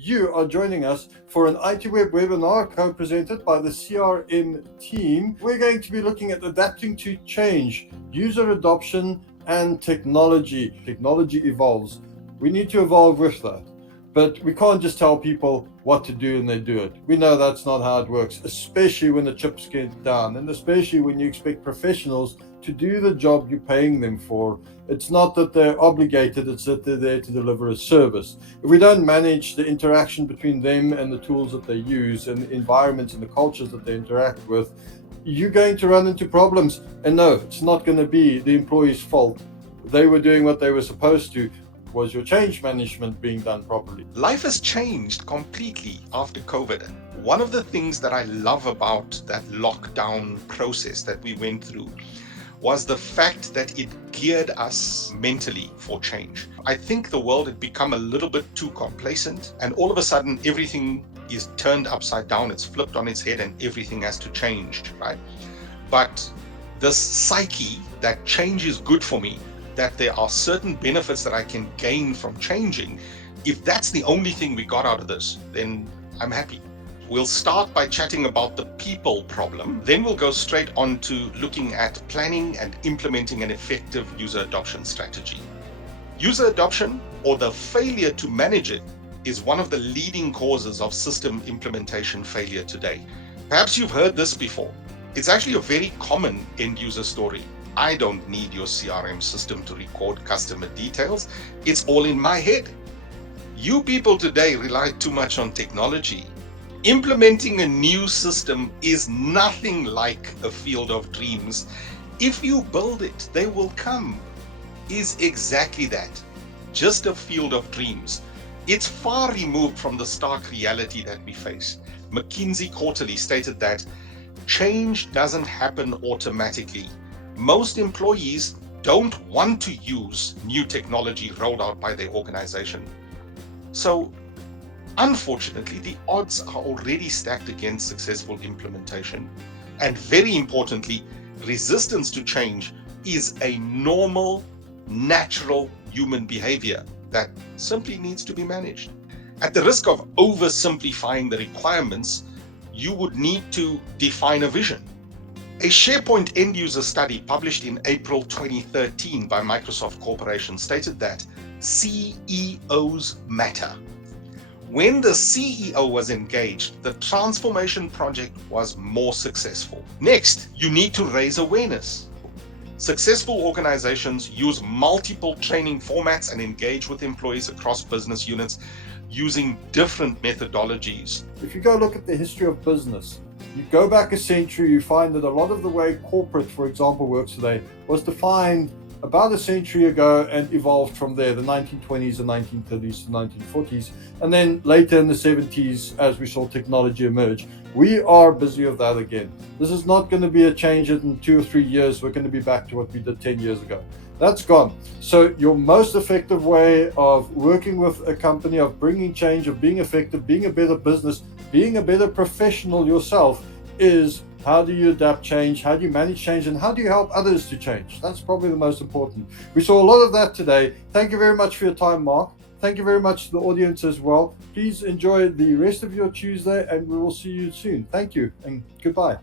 You are joining us for an ITWeb webinar co-presented by the CRM team. We're going to be looking at adapting to change, user adoption, and technology. Technology evolves. We need to evolve with that. But we can't just tell people what to do and they do it. We know that's not how it works, especially when the chips get down, and especially when you expect professionals to do the job you're paying them for. It's not that they're obligated, it's that they're there to deliver a service. If we don't manage the interaction between them and the tools that they use and the environments and the cultures that they interact with, you're going to run into problems. And no, it's not going to be the employee's fault. They were doing what they were supposed to. Was your change management being done properly? Life has changed completely after COVID. One of the things that I love about that lockdown process that we went through was the fact that it geared us mentally for change. I think the world had become a little bit too complacent, and all of a sudden everything is turned upside down, it's flipped on its head, and everything has to change, right? But this psyche that change is good for me, that there are certain benefits that I can gain from changing, if that's the only thing we got out of this, then I'm happy. We'll start by chatting about the people problem, then we'll go straight on to looking at planning and implementing an effective user adoption strategy. User adoption, or the failure to manage it, is one of the leading causes of system implementation failure today. Perhaps you've heard this before. It's actually a very common end user story. I don't need your CRM system to record customer details. It's all in my head. You people today rely too much on technology. Implementing a new system is nothing like a field of dreams. If you build it, they will come. Is exactly that. Just a field of dreams. It's far removed from the stark reality that we face. McKinsey Quarterly stated that change doesn't happen automatically. Most employees don't want to use new technology rolled out by their organization. So, unfortunately, the odds are already stacked against successful implementation. And very importantly, resistance to change is a normal, natural human behavior that simply needs to be managed. At the risk of oversimplifying the requirements, you would need to define a vision. A SharePoint end-user study published in April 2013 by Microsoft Corporation stated that CEOs matter. When the CEO was engaged, the transformation project was more successful. Next, you need to raise awareness. Successful organizations use multiple training formats and engage with employees across business units using different methodologies. If you go look at the history of business, you go back a century, you find that a lot of the way corporate, for example, works today was defined about a century ago and evolved from there, the 1920s, the 1930s, the 1940s, and then later in the 70s as we saw technology emerge. We are busy with that again. This is not going to be a change in 2 or 3 years. We're going to be back to what we did 10 years ago. That's gone. So your most effective way of working with a company, of bringing change, of being effective, being a better business, being a better professional yourself, is how do you adapt change, how do you manage change, and how do you help others to change? That's probably the most important. We saw a lot of that today. Thank you very much for your time, Mark. Thank you very much to the audience as well. Please enjoy the rest of your Tuesday, and we will see you soon. Thank you and goodbye.